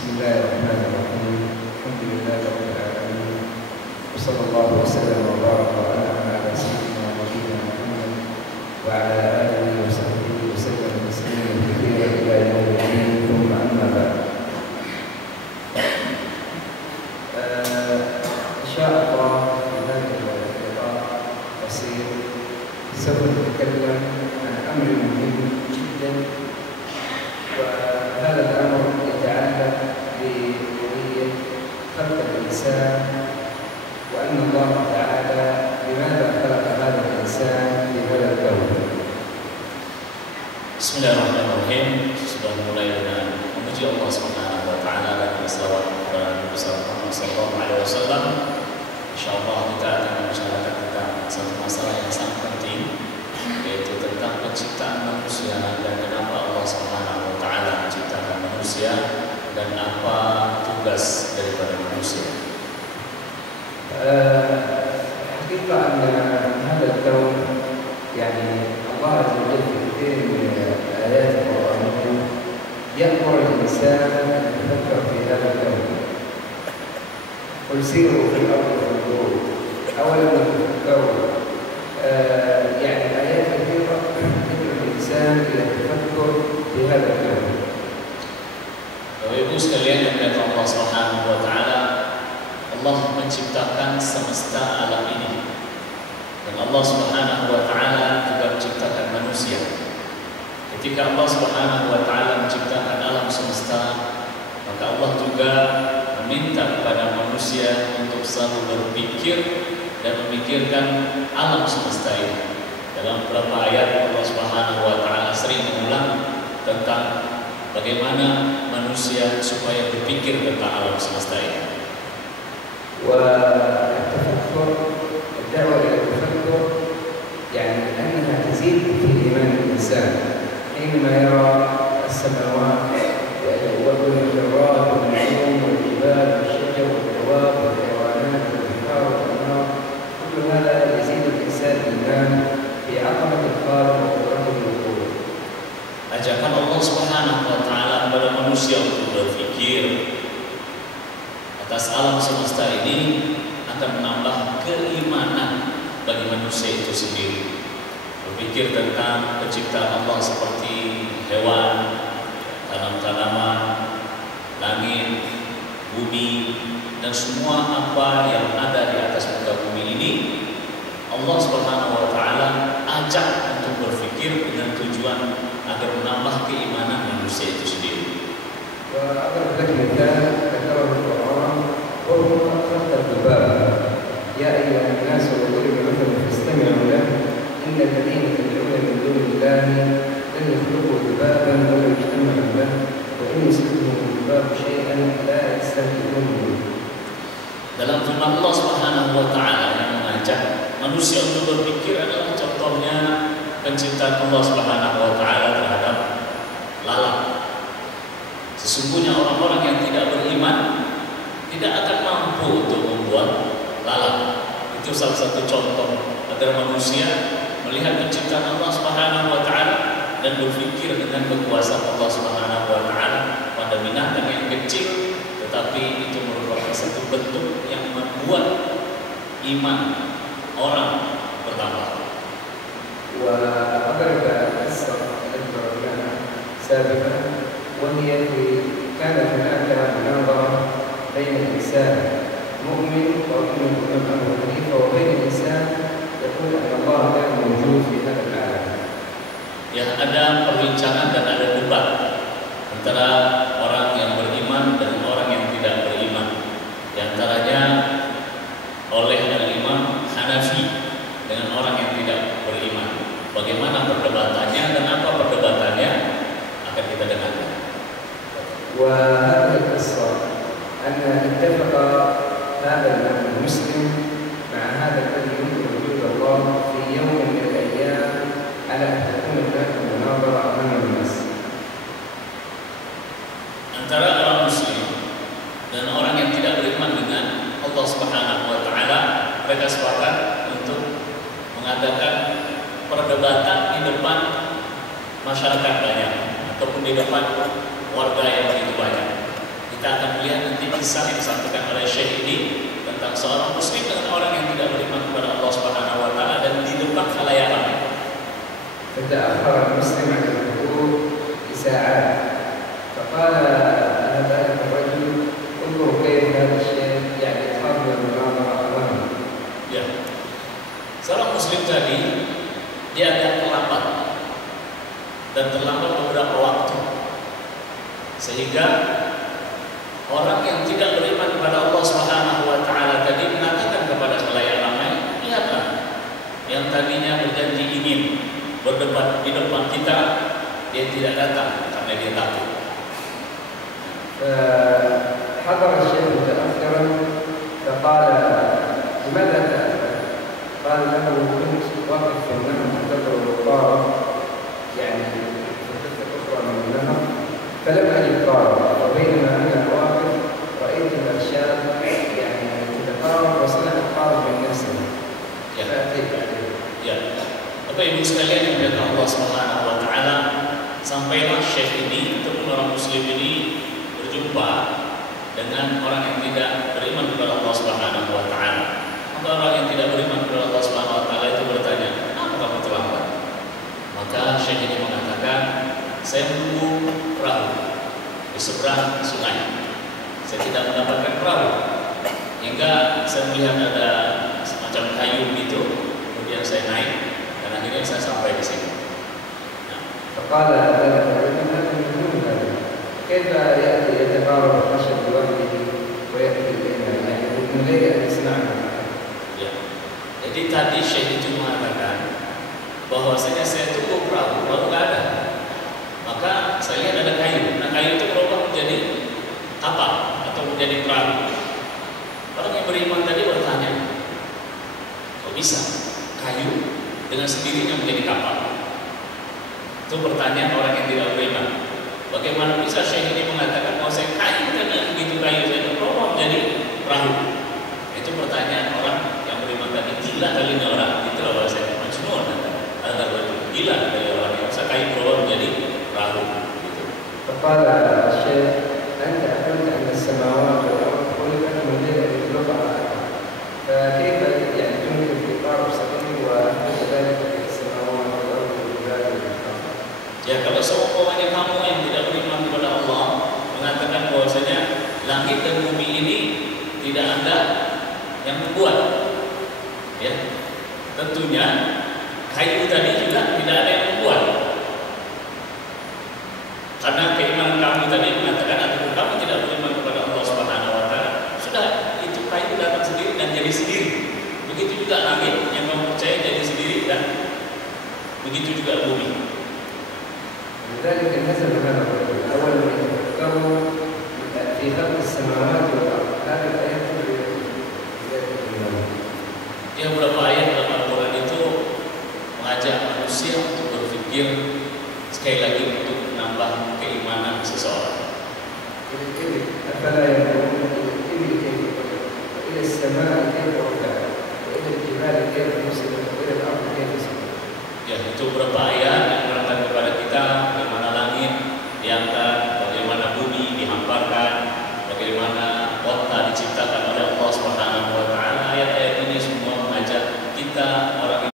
بسم الله الرحمن الرحيم. الحمد لله رب العالمين، وصلى الله وسلم وبارك وأنعم على سيدنا ونبينا محمد وعلى آله وصحبه وسلم تسليما كثيرا إلى يوم الدين. ثم أما بعد، إن شاء الله في هذا اللقاء القصير سوف نتكلم عن أمر مهم جدا، وهذا الأمر يتعلق بقضية خلق الإنسان، وأن الله تعالى لماذا خلق هذا الإنسان في هذا الكون. Bismillahirrahmanirrahim. Sudah mulai dengan memuji Allah Subhanahu wa taala dan berselawat kepada Nabi sallallahu alaihi wasallam. Insyaallah kita akan membicarakan tentang satu masalah yang sangat penting, yaitu tentang penciptaan manusia dan kenapa Allah Subhanahu wa taala menciptakan manusia dan apa tugas daripada manusia. حقيقة أن هذا الكون يعني الله عز وجل في كثير من الآيات القرآنية يأمر الإنسان أن يتفكر في هذا الكون. قل سيروا في الأرض فانظروا أولم تتفكروا. يعني آيات كثيرة تدعو الإنسان إلى التفكر في هذا الكون. Bapak Ibu sekalian yang dimuliakan Allah Subhanahu wa taala, Allah menciptakan semesta alam ini. Dan Allah Subhanahu wa taala juga menciptakan manusia. Ketika Allah Subhanahu wa taala menciptakan alam semesta, maka Allah juga meminta kepada manusia untuk selalu berpikir dan memikirkan alam semesta ini. Dalam beberapa ayat Allah Subhanahu wa taala sering mengulang tentang bagaimana manusia supaya berpikir tentang alam semesta ini. والتفكر، الدعوة إلى التفكر يعني أنها تزيد في إيمان الإنسان حينما يرى السماوات والمجرات والنجوم والجبال والشجر والدواب والحيوانات والبحار والأنهار، كل هذا يزيد الإنسان إيمان في عظمة الخالق وقدرته وقوته. Ajakan Allah Subhanahu wa taala kepada manusia untuk berpikir atas alam semesta ini akan menambah keimanan bagi manusia itu sendiri. Berpikir tentang penciptaan Allah seperti hewan, tanam-tanaman, langit, bumi, dan semua apa yang ada di atas muka bumi ini, Allah Subhanahu wa taala ajak untuk berpikir dengan tujuan agar menambah keimanan manusia itu sendiri. وأضرب لك مثال ذكره القرآن وهو خلق الذباب. يا أيها الناس وضرب مثل فاستمعوا له إن الذين تدعون من دون الله لن يخلقوا ذبابا ولو اجتمعوا له وإن يسلبهم الذباب شيئا لا يستنقذوه منه. Dalam firman Allah Subhanahu wa taala yang mengajak manusia untuk berpikir adalah contohnya penciptaan Allah Subhanahu wa taala terhadap lalat. Sesungguhnya orang-orang yang tidak beriman tidak akan mampu untuk membuat lalat. Itu salah satu contoh agar manusia melihat penciptaan Allah Subhanahu wa taala dan berpikir dengan kekuasaan Allah Subhanahu wa taala pada binatang yang kecil, tetapi itu merupakan satu bentuk yang membuat iman orang bertambah. وأضرب قصة ذكرناها سابقا، وهي كان هناك مناظرة بين الإنسان مؤمن ومؤمن أبو حنيفة وبين الإنسان يقول أن الله غير موجود في هذا العالم. Ya, ada perbincangan dan ada debat antara orang yang beriman dan orang yang tidak beriman. Di antaranya oleh al-Imam Hanafi dengan orang yang tidak beriman. Bagaimana perdebatannya dan apa perdebatannya akan kita dengarkan. وهذه القصة أن اتفق هذا المسلم مع هذا الذي ينكر وجود الله في يوم من الأيام على أن تكون هناك مناظرة أمام الناس. Antara orang muslim dan orang yang tidak beriman dengan Allah Subhanahu wa taala, mereka sepakat untuk mengadakan perdebatan di depan masyarakat banyak ataupun di depan warga yang begitu banyak. Kita kisah yang disampaikan oleh Syekh ini tentang seorang muslim dengan orang yang tidak beriman kepada Allah Subhanahu wa taala dan di depan khalayak ramai. فتأخر المسلم عن الوضوء بساعات فقال ذلك الرجل انظر كيف هذا الشيء يعني قابل للمناظرة أمامه. Ya. Seorang muslim tadi dia agak terlambat dan terlambat beberapa waktu sehingga orang yang tidak beriman kepada Allah Subhanahu wa taala tadi mengatakan kepada khalayak ramai, lihatlah yang tadinya berjanji ingin berdebat di depan kita, dia tidak datang karena dia takut. فحضر الشيخ متأخرا فقال لماذا تأخر؟ قال له كنت واقف في النهر منتظر القارب يعني في الحته الأخرى من النهر فلم أجد قارب وبينما أنا واقف رأيت الأخشاب يعني تتقارب وصنعت قارب من نفسها فأتيت عليه. Ya. Bapak Ibu sekalian yang dimuliakan Allah Subhanahu wa taala, sampailah Syekh ini ataupun orang muslim ini berjumpa dengan orang yang tidak beriman kepada Allah Subhanahu wa taala. Maka orang yang tidak beriman kepada Allah Subhanahu wa taala itu bertanya, "Kenapa kamu terlambat?" Maka Syekh ini mengatakan, "Saya menunggu perahu di seberang sungai. Saya tidak mendapatkan perahu hingga saya melihat ada semacam kayu gitu, kemudian saya naik dan akhirnya saya sampai di sini." فقال ذلك الرجل هذا مجنون هذا كيف يأتي يتقارب الخشب لوحده ويأتي إلينا يعني من غير أن يسمعنا. Ya. Jadi tadi Syekh itu mengatakan bahwasanya saya tunggu perahu nggak ada. Maka saya lihat ada kayu. Nah kayu itu berubah menjadi kapal atau menjadi perahu. Orang yang beriman tadi bertanya, kok bisa kayu dengan sendirinya menjadi kapal? Itu pertanyaan orang yang tidak beriman. Bagaimana bisa Syekh ini mengatakan bahwa saya kayu dan begitu kayu saya berubah menjadi perahu? Itu pertanyaan orang yang beriman tadi. Gila kali ini orang. Itulah bahasa Majnun. Agar gila dari orang yang bisa kayu berubah menjadi perahu. Gitu. فقال الشيخ أنت أقلت أن السماوات والأرض خلقت من غير أن يخلقها أحد فكيف يعني تنكر في قارب سقيم وأثبت ذلك في السماوات والأرض والجبال والأرض. Ya kalau seumpamanya kamu yang tidak beriman kepada Allah mengatakan bahwasanya langit dan bumi ini tidak ada yang membuat, ya tentunya kayu tadi juga tidak ada yang membuat. Karena keimanan kamu tadi mengatakan ataupun kamu tidak beriman kepada Allah Subhanahu wa taala, sudah itu kayu datang sendiri dan jadi sendiri. Begitu juga langit yang kamu percaya jadi sendiri dan begitu juga bumi. لذلك نزل هذا الرجل أول ما يتفكروا في خلق السماوات والأرض هذه الآيات Ya beberapa ayat dalam Al-Quran itu mengajak manusia untuk berpikir sekali lagi untuk menambah keimanan seseorang. أفلا ينظرون إلى الإبل كيف خلقت وإلى السماء كيف رفعت وإلى الجبال كيف نصبت وإلى الأرض كيف سطحت. Ya itu beberapa ayat